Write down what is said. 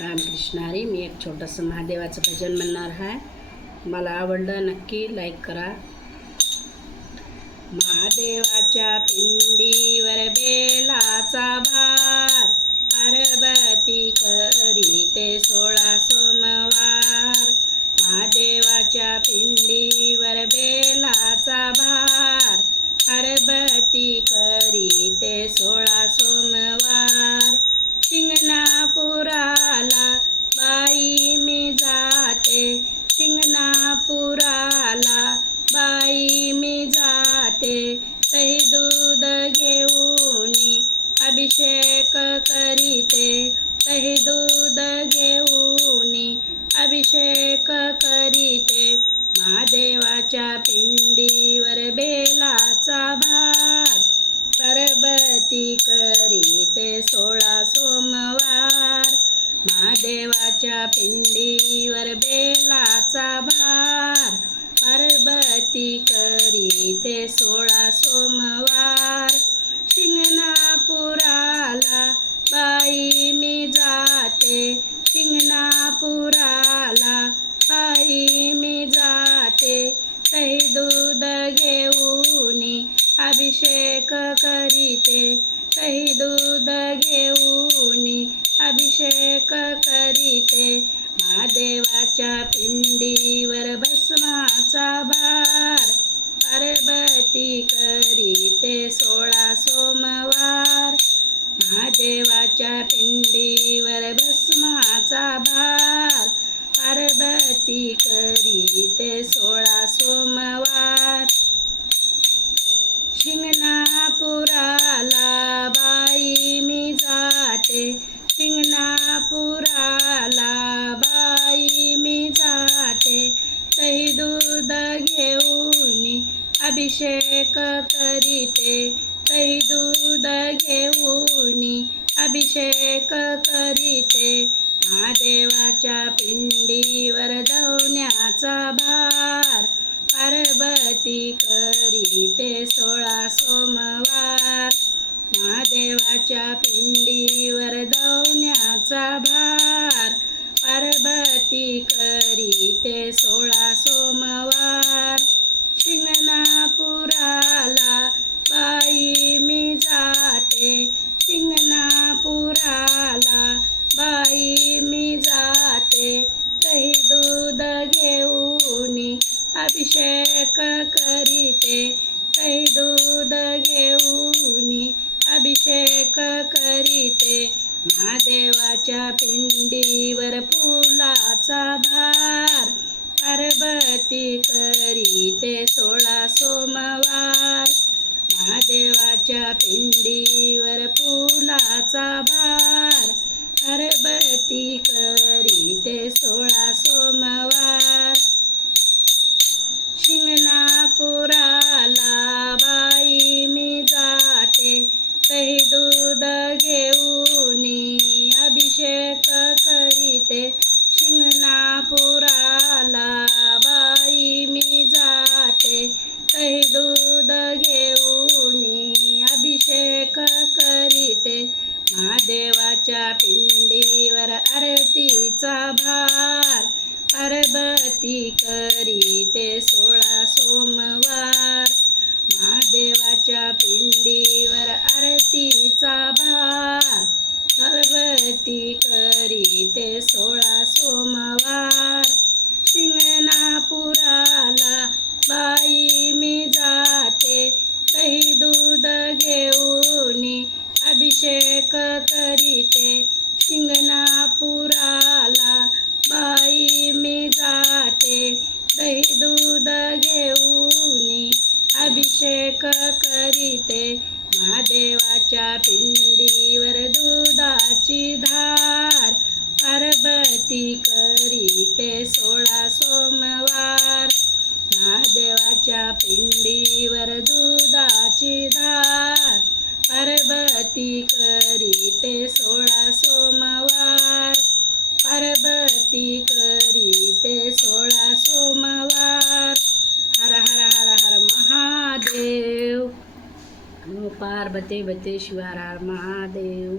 रामकृष्ण हरी. मी एक छोटंसं महादेवाचं भजन म्हणणार आहे. मला आवडलं नक्की लाईक करा. महादेवाच्या पिंडीवर बेलाचा भार, पार्वती करीते 16 सोमवार. महादेवाच्या पिंडीवर बेलाचा भार, पार्वती करीते 16 सोमवार. शिंगणापुराला बाई मी जाते, शिंगणापुराला बाई मी जाते. तही दूध घेऊनी अभिषेक करीते, तही दूध घेऊनी अभिषेक करीते. महादेवाच्या पिंडीवर बेलाचा भार, पार्वती करीते 16 सोमवार. महादेवाच्या पिंडीवर बेलाचा भार, पार्वती करीते 16 सोमवार. शिंगणापुराला बाई मी जाते, शिंगणापुराला बाई मी जाते. तही दूध घेऊनी अभिषेक करीते, तही दूध घेऊनी अभिषेक करीते. महादेवाच्या पिंडीवर भस्माचा भार, पार्वती करीते 16 सोमवार. महादेवाच्या पिंडीवर भस्माचा भार, पार्वती करीते 16 सोमवार. शिंगणापुराला बाई मी जाते, शिंगणापुराला बाई मी जाते. तही दूध घेऊनी अभिषेक करीते, तही दूध घेऊनी अभिषेक करीते. महादेवाच्या पिंडीवर धवण्याचा भार, पार्वती करीते 16 सोमवार. महादेवाच्या पिंडीवर धवण्याचा भार, पार्वती करीते 16 सोमवार. शिंगणापुराला बाई मी जाते, शिंगणापुराला बाई मी जाते. तही दूध घेऊनी अभिषेक करीते, तही दूध घेऊनी अभिषेक करीते. महादेवाच्या पिंडीवर फुलाचा भार, पार्वती करीते 16 सोमवार. महादेवाच्या पिंडीवर फुलाचा भार, पार्वती करीते 16 सोमवार. शिंगणापुराला बाई मी जाते, तही दूध घेऊनी अभिषेक करीते. शिंगणापुराला बाई मी जाते, तही दूध घेऊनी अभिषेक करीते. महादेवाच्या पिंडीवर आरतीचा भार, पार्वती करीते 16 सोमवार. महादेवाच्या पिंडीवर आरतीचा भार, पार्वती करीते 16 सोमवार. शिंगणापुराला बाई मी जाते, तही दूध घेऊनी अभिषेक करीते. शिंगणापुराला बाई मी जाते, दही दूध घेऊनी अभिषेक करीते. महादेवाच्या पिंडीवर दुधाची धार, पार्वती करीते 16 सोमवार. महादेवाच्या पिंडीवर दुधाची धार, पार्वती करीते 16 सोमवार. पार्वती करीते 16 सोमवार. हर हर हर हर महादेव. पार्वती बते शिव हर हर महादेव.